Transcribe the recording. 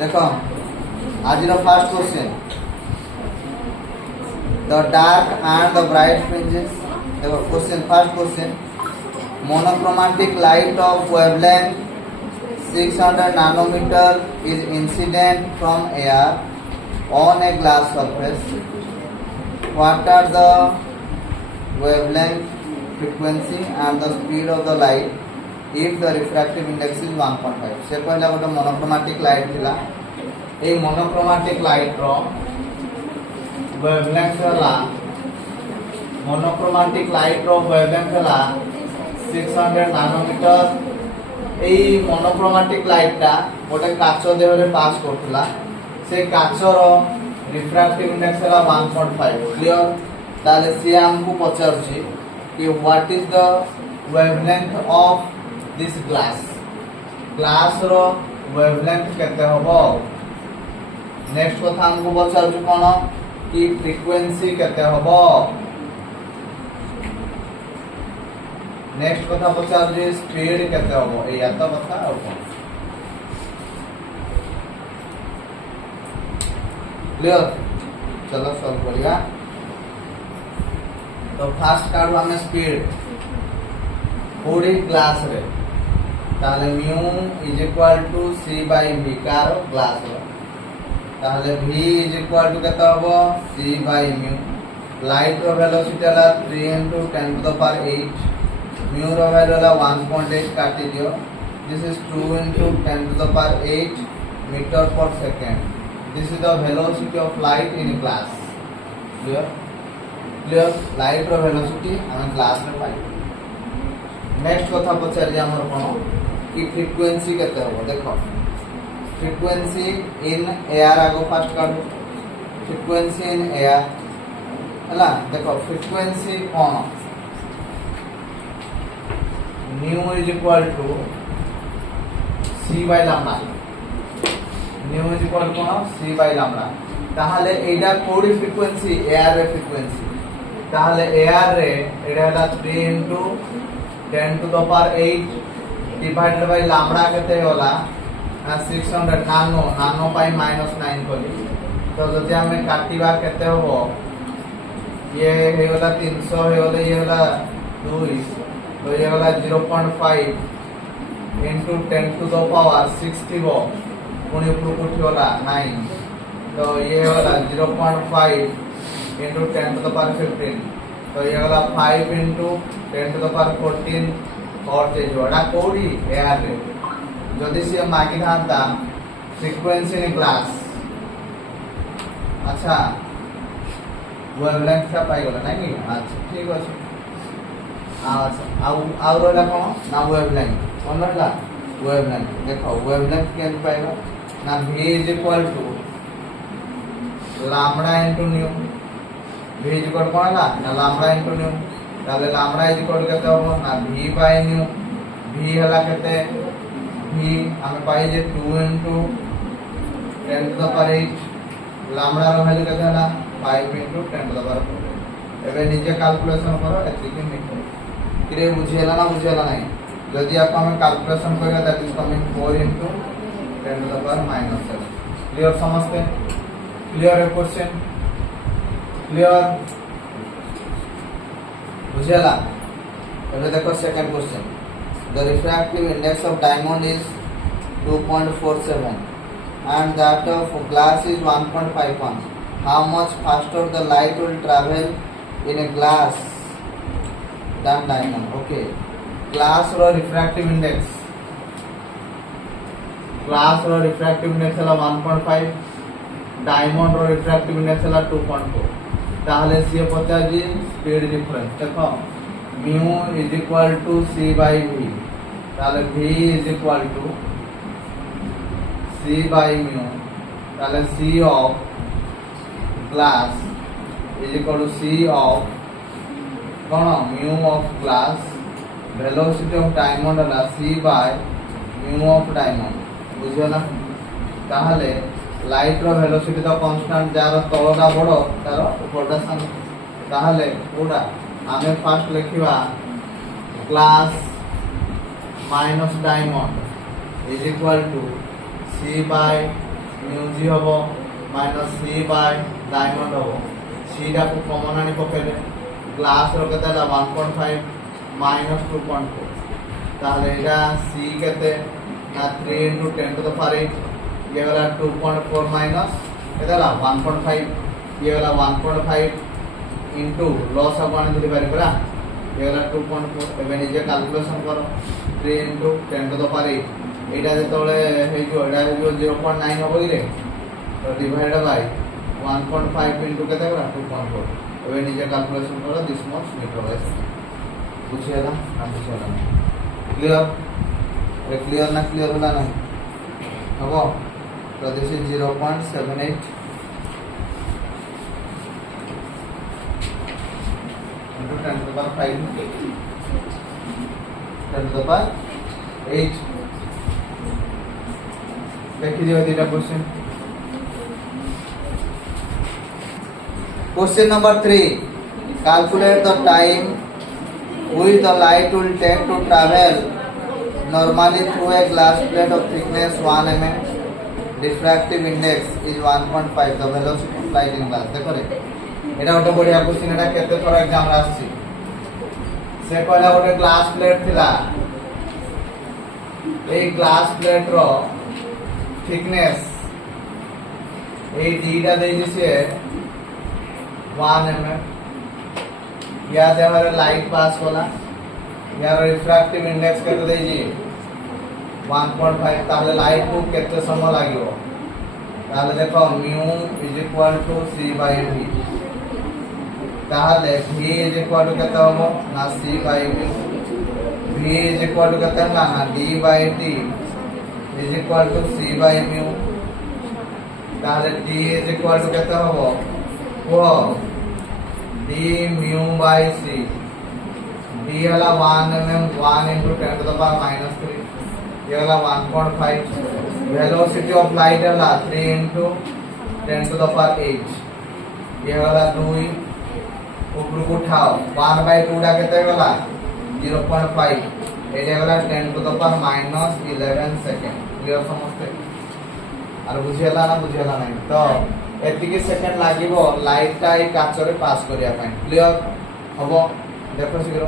देखो आज first question the dark and the bright fringes. देखो question first question monochromatic light of wavelength 600 nanometer is incident from air on a glass surface. What are the wavelength, frequency and the speed of the light if the refractive index is 1.5? से पहला गोटे monochromatic light थिला ए monochromatic light रो wavelength हला monochromatic light रो wavelength हला 600 nanometre. এই monochromatic লাইটটা গোটে কাচ দেহরে পাস করছিলা সেই কাচর রিফ্রাক্টিভ ইন্ডেক্স হলা 1.5 ক্লিয়ার। তাহলে সে আমকু পচারুছি কি what is the wavelength of this glass, glass র ওয়েভলেংথ কেতে হবো। নেক্সট কথা আমকু পচারুছি কোন কি ফ্রিকোয়েন্সি কেতে হবো। नेक्स्ट कथा पचार जे स्पीड केते होबो ए यात कथा और कोन क्लियर। चलो सॉल्व करिया। तो फर्स्ट कार्ड हमें स्पीड पूरी क्लास रे ताले mu is equal to c by v कार ग्लास रो ताले v इज इक्वल टू केते होबो c बाय म्यू। लाइट रो वेलोसिटी हला 3 * 10 टू द पावर 8 म्यू रो वैल्यू हला 1.8 काटी दियो। This is 2 * 10 to the power 8 metre per second. This is the velocity of light in class. Clear clear. Light रो velocity हम क्लास में पाई। Next कथा पचारि हमर कोन कि फ्रीक्वेंसी केते होबो। देखो फ्रीक्वेंसी इन एयर आगो फर्स्ट काढो फ्रीक्वेंसी इन एयर हला। देखो frequency cone mu is equal to c by lambda। mu is equal to c by lambda। তাহলে এইটা কোডি ফ্রিকোয়েন্সি এয়ার রে ফ্রিকোয়েন্সি তাহলে এয়ার রে এটা হলো 3 * 10 to the power 8 divided by lambda কেতে होला 600 নানো নানো পাই -9 কলি। তো যদি আমি কাটিবা কেতে হবো ये हे होला 300 हे होला ये होला 2 तो ये वाला 0.5 into 10 to the power 6 थी पुणी ऊपर उठी वाला 9 तो ये वाला 0.5 into 10 to the power 15 तो ये वाला 5 into 10 to the power 14 और तेज वाला कोडी एआर रे जदि से मागी थांता फ्रीक्वेंसी इन क्लास। अच्छा वेवलेंथ का पाई गला नहीं। अच्छा ठीक अछि। आउ रहला कोन ना वेवलेंथ कोन रहला वेवलेंथ। देखो वेवलेंथ के पाइबा ना v is equal to lambda into nu. v is equal कोन हला ना लैम्बडा इनटू न्यू। ताले लैम्बडा इज इक्वल केते हो ना v बाय न्यू। v हला केते v हम पाई जे 2 * 10 टू द पावर 8 लैम्बडा रो वैल्यू केते हला 5 * 10 टू द पावर 4। एबे निजे कैलकुलेशन करो एति के मीटर किरे बुझेला ना बुझेला नहीं। जदि आप हमें कैलकुलेशन करिया that is coming 4 * 10 to the power -7। Clear समझते क्लियर है क्वेश्चन क्लियर बुझेला। एबे देखो second question the refractive index of diamond is 2.47 and that of glass is 1.51. how much faster the light will travel in a glass than diamond? Okay, glass row refractive index हला 1.5 diamond रो refractive index हला 2.4। ताहले से पता जी speed difference देखो mu is equal to c by v ताहले v is equal to c by mu ताहले c of glass is equal to c of कौन mu of glass velocity of diamond हला c by mu of diamond बुझियो ना। ताहले light रो velocity तो constant जार तळटा बडो तार उपरटा सान ताहले पूरा आमे फास्ट लिखिबा glass minus diamond is equal to c by mu जी हम माइनस सी बाय डायमंड हम सीटा को कॉमन आनी पकेले ग्लास रो केते 1.5 माइनस 2.4 ताहले एटा सी केते ना 3 into 10 to the power 8 ये वाला 2.4 माइनस केते ला 1.5 ये वाला 1.5 into लॉस ऑफ 1 धरि पारे परा ये वाला 2.4 एबे निजे कैलकुलेशन करो 3 into 10 to the power 8 एटा जेतोले हे जो एटा जो 0.9 हो गइले तो डिवाइड बाय 1.5 into केते करा 2.4 एबे निजे कैलकुलेशन करो दिस मच मीटर है बुझिएला ना बुझिएला क्लियर ए क्लियर ना क्लियर होला ना हबो तो this is 0.78 into 10 to the power 5 10 to the power 8 देखिए दियो दीटा question question number 3 calculate the time which the light will take to travel normally through a glass plate of thickness 1 mm diffractive index is 1.5 the velocity of light in glass देखो रे এটা ওটা বড়িয়া question এটা কেতে থর exam রে আসছে সে কয়লা ওটা গ্লাস প্লেট থিলা এই গ্লাস প্লেট র थिकनेस এই ডিটা দেই দিছে 1 mm या देहरे लाइट पास होला यार रिफ्रैक्टिव इंडेक्स केते देई जी 1.5 ताहले लाइट को केते समय लागियो ताहले देखो mu is equal to c by v ताहले v इज इक्वल टू केते होबो ना c by v v is equal to केते ना d by t is equal to c by mu ताहले d इज इक्वल टू केते होबो वो d mu by c d वाला 1 mm 1 into 10 to the power minus 3 ये वाला 1.5 velocity of light वाला 3 into 10 to the power 8 ये वाला 2 ऊपर को उठाओ 1/2 डा केते वाला 0.5 ये वाला 10 to the power minus 11 second clear समझते আর বুঝিয়ালা না বুঝিয়ালা নাই তো এতিকি সেকেন্ড লাগিব লাইটটা এই কাচরে পাস করিয়া পাই ক্লিয়ার হবো দেখো শীঘ্র